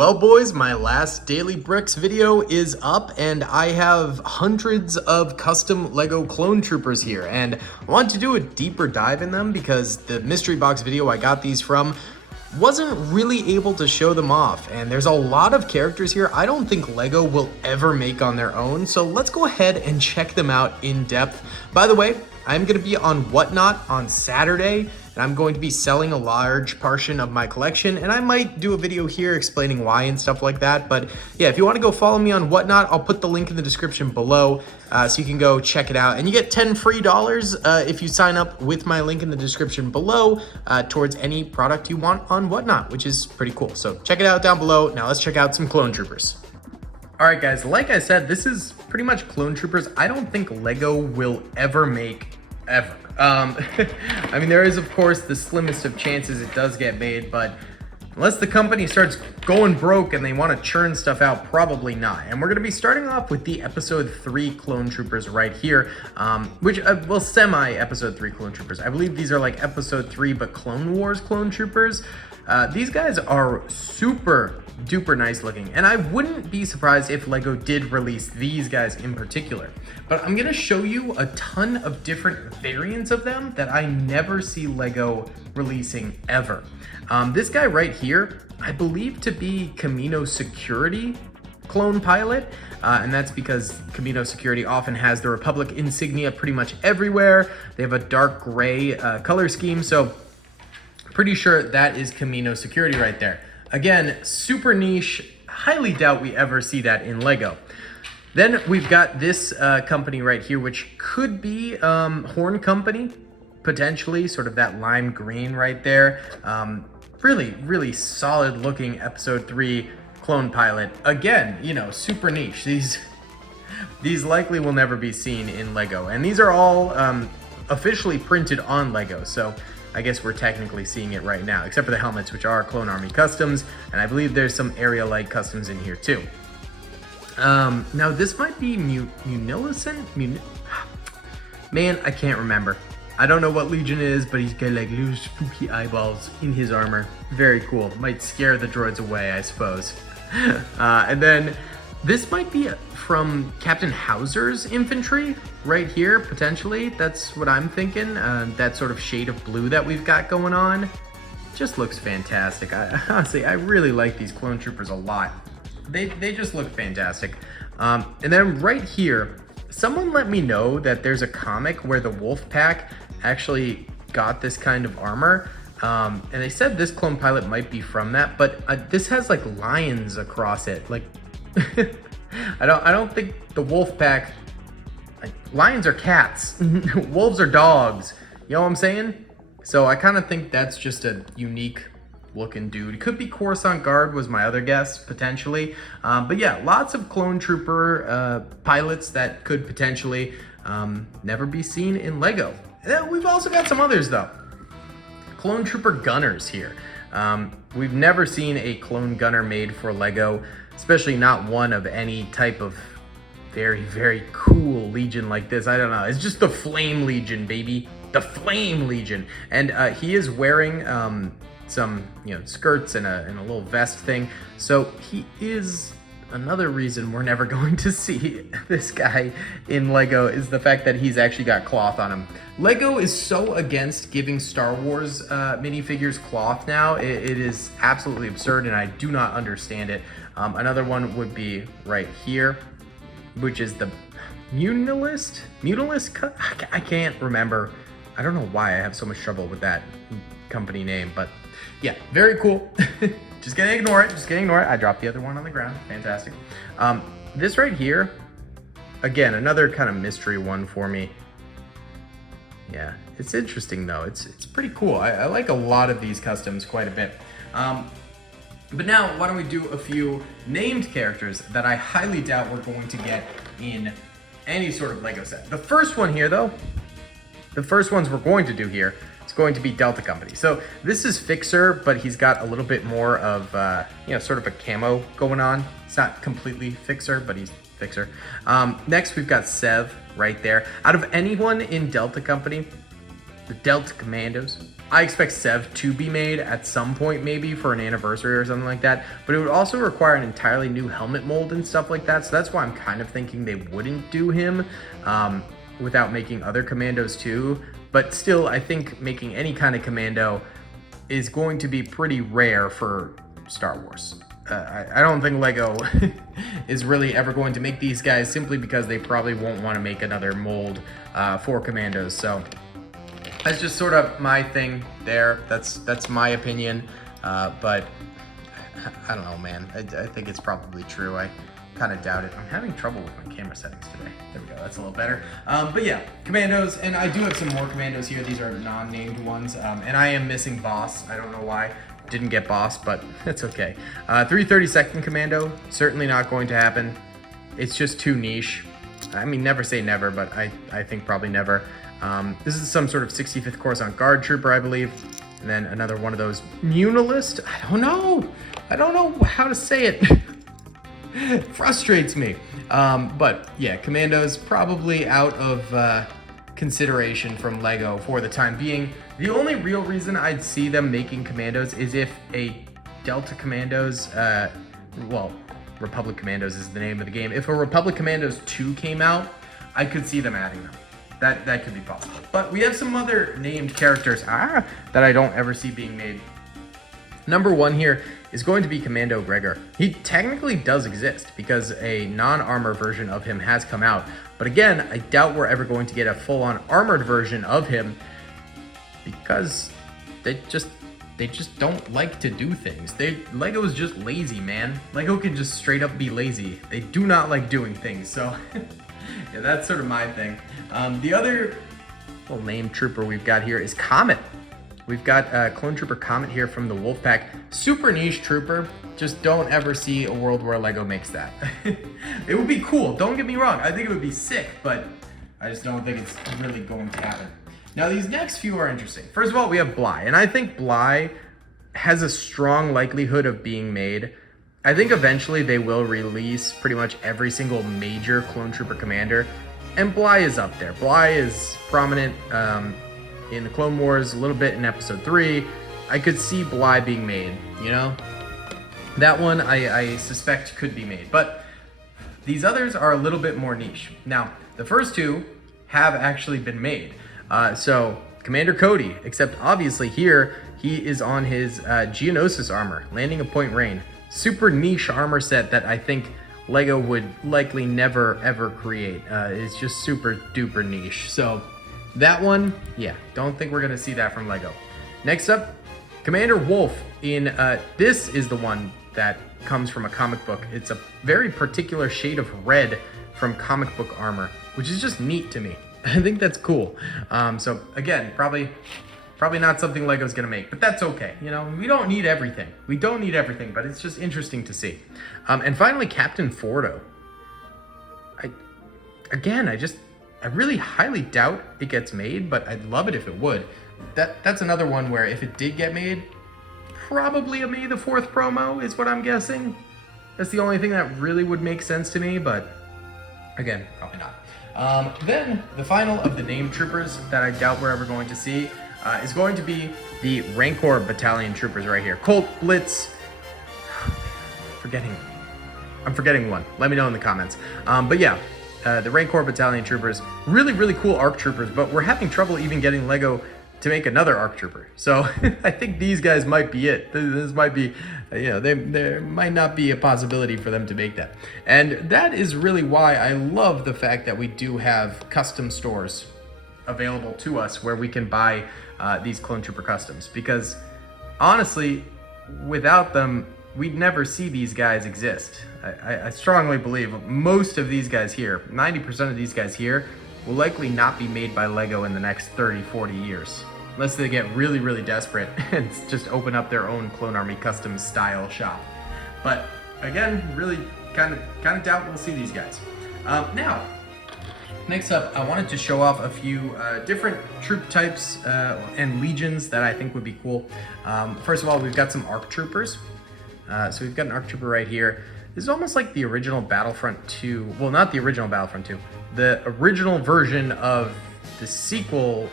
Well boys, my last Daily Bricks video is up and I have hundreds of custom Lego clone troopers here, and I want to do a deeper dive in them because the mystery box video I got these from wasn't really able to show them off, and there's a lot of characters here I don't think Lego will ever make on their own, so let's go ahead and check them out in depth. By the way, I'm going to be on Whatnot on Saturday, and I'm going to be selling a large portion of my collection, and I might do a video here explaining why and stuff like that. But yeah, if you want to go follow me on Whatnot, I'll put the link in the description below so you can go check it out. And you get $10 free if you sign up with my link in the description below towards any product you want on Whatnot, which is pretty cool. So check it out down below. Now let's check out some clone troopers. All right, guys, like I said, this is pretty much clone troopers I don't think Lego will ever make, ever. I mean, there is, of course, the slimmest of chances it does get made, but unless the company starts going broke and they want to churn stuff out, probably not. And we're going to be starting off with the Episode 3 clone troopers right here, well, semi-Episode 3 clone troopers. I believe these are like Episode 3, but Clone Wars clone troopers. These guys are super duper nice looking, and I wouldn't be surprised if Lego did release these guys in particular. But I'm gonna show you a ton of different variants of them that I never see Lego releasing ever. This guy right here, I believe to be Commando Security clone pilot, and that's because Commando Security often has the Republic insignia pretty much everywhere. They have a dark gray color scheme, so pretty sure that is Commando Security right there. Again, super niche, highly doubt we ever see that in Lego. Then we've got this company right here, which could be Horn Company, potentially, sort of that lime green right there. Really, really solid looking Episode 3 clone pilot. Again, you know, super niche. These likely will never be seen in Lego, and these are all officially printed on Lego, so I guess we're technically seeing it right now, except for the helmets, which are Clone Army customs, and I believe there's some Area Light customs in here too. Now this might be Munilicent? Man, I can't remember. I don't know what Legion is, but he's got like little spooky eyeballs in his armor. Very cool. Might scare the droids away, I suppose. And then this might be from Captain Hauser's infantry right here, potentially. That's what I'm thinking. That sort of shade of blue that we've got going on just looks fantastic. Honestly, I really like these clone troopers a lot. They just look fantastic. And then right here, someone let me know that there's a comic where the Wolf Pack actually got this kind of armor. And they said this clone pilot might be from that, but this has like lions across it. Like, I don't think the Wolf Pack, like, lions are cats, wolves are dogs, you know what I'm saying? So I kind of think that's just a unique looking dude. It could be Coruscant Guard was my other guess, potentially. But yeah, lots of clone trooper pilots that could potentially never be seen in Lego. We've also got some others though. Clone trooper gunners here. We've never seen a clone gunner made for Lego, especially not one of any type of very, very cool Legion like this. I don't know. It's just the Flame Legion, baby. The Flame Legion. And he is wearing some, you know, skirts and a little vest thing. So he is another reason we're never going to see this guy in Lego, is the fact that he's actually got cloth on him. Lego is so against giving Star Wars minifigures cloth now. It is absolutely absurd, and I do not understand it. Another one would be right here, which is the Mutilist? I can't remember. I don't know why I have so much trouble with that company name, but yeah, very cool. Just gonna ignore it, I dropped the other one on the ground, fantastic. This right here, again, another kind of mystery one for me. Yeah, it's interesting though, it's pretty cool. I like a lot of these customs quite a bit. But now, why don't we do a few named characters that I highly doubt we're going to get in any sort of Lego set. The first one here though, the first ones we're going to do here, it's going to be Delta Company. So this is Fixer, but he's got a little bit more of, you know, sort of a camo going on. It's not completely Fixer, but he's Fixer. Next, we've got Sev right there. Out of anyone in Delta Company, the Delta Commandos, I expect Sev to be made at some point, maybe for an anniversary or something like that, but it would also require an entirely new helmet mold and stuff like that, so that's why I'm kind of thinking they wouldn't do him without making other Commandos too. But still, I think making any kind of Commando is going to be pretty rare for Star Wars. I don't think Lego is really ever going to make these guys, simply because they probably won't want to make another mold for Commandos. So that's just sort of my thing there. That's my opinion. But I don't know, man. I think it's probably true. I kind of doubt it. I'm having trouble with my camera settings today. There we go. That's a little better. But yeah, Commandos, and I do have some more Commandos here. These are non-named ones, and I am missing Boss. I don't know why. Didn't get Boss, but it's okay. 332nd Commando, certainly not going to happen. It's just too niche. I mean, never say never, but I think probably never. This is some sort of 65th Coruscant Guard Trooper, I believe. And then another one of those Munilist. I don't know how to say it. Frustrates me. But yeah, Commandos probably out of consideration from Lego for the time being. The only real reason I'd see them making Commandos is if a Delta Commandos, well, Republic Commandos is the name of the game. If a Republic Commandos 2 came out, I could see them adding them. That could be possible. But we have some other named characters that I don't ever see being made. Number one here is going to be Commando Gregor. He technically does exist because a non-armor version of him has come out. But again, I doubt we're ever going to get a full-on armored version of him because they just don't like to do things. Lego is just lazy, man. Lego can just straight up be lazy. They do not like doing things. So yeah, that's sort of my thing. The other little named trooper we've got here is Comet. We've got Clone Trooper Comet here from the Wolfpack. Super niche trooper. Just don't ever see a world where Lego makes that. It would be cool, don't get me wrong. I think it would be sick, but I just don't think it's really going to happen. Now, these next few are interesting. First of all, we have Bly, and I think Bly has a strong likelihood of being made. I think eventually they will release pretty much every single major Clone Trooper commander, and Bly is up there. Bly is prominent in the Clone Wars, a little bit in Episode 3. I could see Bly being made, you know? That one I suspect could be made, but these others are a little bit more niche. Now, the first two have actually been made. So, Commander Cody, except obviously here, he is on his Geonosis armor, landing a point rain. Super niche armor set that I think Lego would likely never ever create. It's just super duper niche. So, that one, yeah, don't think we're gonna see that from Lego. Next up, Commander Wolf in, this is the one that comes from a comic book. It's a very particular shade of red from comic book armor, which is just neat to me. I think that's cool. So again, probably not something Lego's gonna make, but that's okay. You know, we don't need everything. We don't need everything, but it's just interesting to see. And finally, Captain Fordo. I really highly doubt it gets made, but I'd love it if it would. That's another one where if it did get made, probably a May the 4th promo is what I'm guessing. That's the only thing that really would make sense to me, but again, probably not. Then the final of the named troopers that I doubt we're ever going to see is going to be the Rancor Battalion troopers right here. Colt, Blitz, I'm forgetting one. Let me know in the comments. But yeah, the Rancor Battalion troopers, really, really cool ARC troopers, but we're having trouble even getting Lego to make another ARC trooper. So I think these guys might be it. This might be, you know, there might not be a possibility for them to make that. And that is really why I love the fact that we do have custom stores available to us where we can buy these Clone Trooper customs. Because honestly, without them, we'd never see these guys exist. I strongly believe most of these guys here, 90% of these guys here, will likely not be made by Lego in the next 30, 40 years. Unless they get really, really desperate and just open up their own Clone Army custom style shop. But again, really kind of doubt we'll see these guys. Now, next up, I wanted to show off a few different troop types and legions that I think would be cool. First of all, we've got some ARC Troopers. So we've got an ARC Trooper right here. This is almost like the original Battlefront 2. Well, not the original Battlefront 2. The original version of the sequel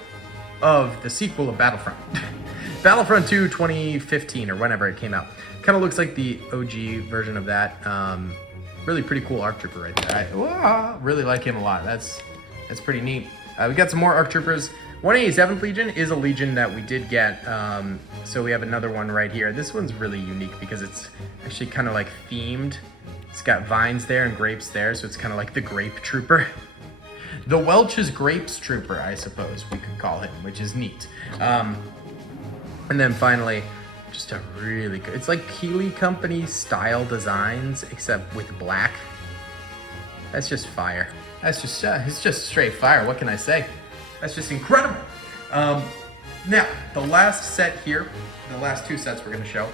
of Battlefront. Battlefront 2 2015 or whenever it came out. Kind of looks like the OG version of that. Really pretty cool ARC Trooper right there. I really like him a lot. That's pretty neat. We got some more ARC Troopers. 187th Legion is a Legion that we did get. So we have another one right here. This one's really unique because it's actually kind of like themed. It's got vines there and grapes there, so it's kind of like the Grape Trooper. The Welch's Grapes Trooper, I suppose we could call him, which is neat. And then finally, just a really good, it's like Keeley Company style designs, except with black. That's just fire. That's just, it's just straight fire. What can I say? That's just incredible. Now, the last set here, the last two sets we're gonna show.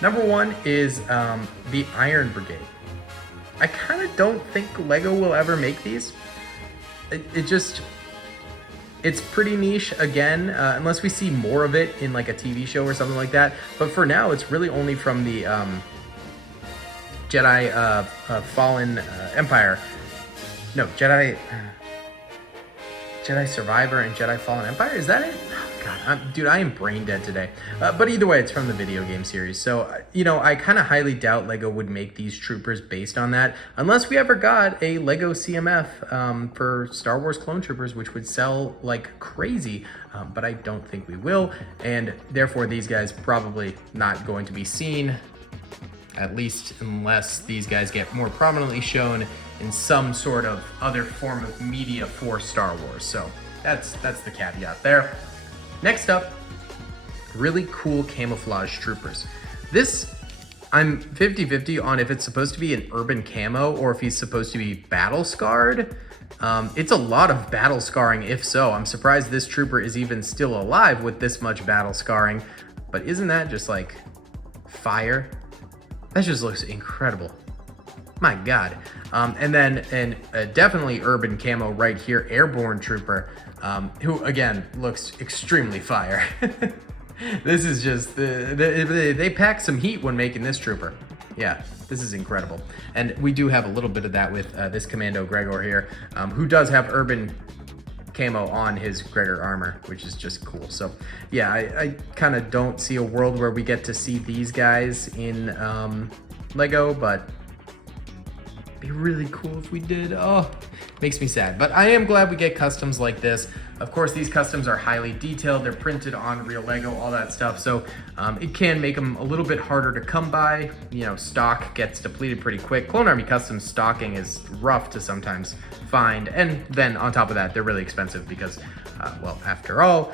Number one is the Iron Brigade. I kind of don't think LEGO will ever make these. It's pretty niche again, unless we see more of it in like a TV show or something like that. But for now, it's really only from the Jedi Fallen Empire. No, Jedi Survivor and Jedi Fallen Empire. Is that it? Oh, God, dude, I am brain dead today. But either way, it's from the video game series. So, you know, I kind of highly doubt LEGO would make these troopers based on that, unless we ever got a LEGO CMF for Star Wars Clone Troopers, which would sell like crazy. But I don't think we will, and therefore these guys probably not going to be seen, at least unless these guys get more prominently shown in some sort of other form of media for Star Wars. So that's the caveat there. Next up, really cool camouflage troopers. This, I'm 50-50 on if it's supposed to be an urban camo or if he's supposed to be battle scarred. It's a lot of battle scarring if so. I'm surprised this trooper is even still alive with this much battle scarring, but isn't that just like fire? That just looks incredible. My God. And then definitely urban camo right here, Airborne Trooper, who again looks extremely fire. This is just, they packed some heat when making this trooper. Yeah, this is incredible. And we do have a little bit of that with this Commando Gregor here, who does have urban camo on his Gregor armor, which is just cool. So yeah, I kind of don't see a world where we get to see these guys in LEGO, but be really cool if we did. Oh, makes me sad, but I am glad we get customs like this. Of course, these customs are highly detailed. They're printed on real LEGO, all that stuff. So it can make them a little bit harder to come by. You know, stock gets depleted pretty quick. Clone Army Customs stocking is rough to sometimes find. And then on top of that, they're really expensive because, well, after all,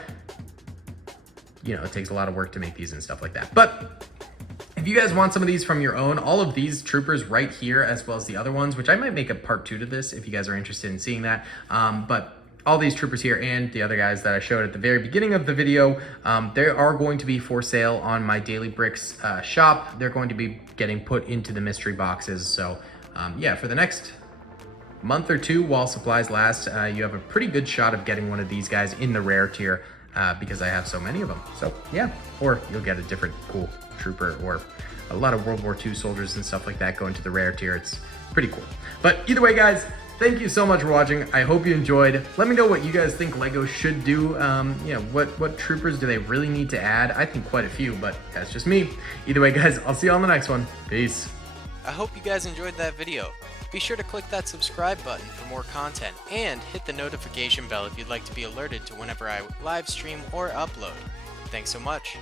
you know, it takes a lot of work to make these and stuff like that. But if you guys want some of these from your own, all of these troopers right here, as well as the other ones, which I might make a part 2 to this if you guys are interested in seeing that. But all these troopers here and the other guys that I showed at the very beginning of the video, they are going to be for sale on my Daily Bricks shop. They're going to be getting put into the mystery boxes. So yeah, for the next month or two while supplies last, you have a pretty good shot of getting one of these guys in the rare tier because I have so many of them. So yeah, or you'll get a different cool trooper or a lot of World War II soldiers and stuff like that go into the rare tier. It's pretty cool. But either way, guys, thank you so much for watching. I hope you enjoyed. Let me know what you guys think LEGO should do. You know, what troopers do they really need to add? I think quite a few, but that's just me. Either way, guys, I'll see you on the next one. Peace. I hope you guys enjoyed that video. Be sure to click that subscribe button for more content and hit the notification bell if you'd like to be alerted to whenever I live stream or upload. Thanks so much.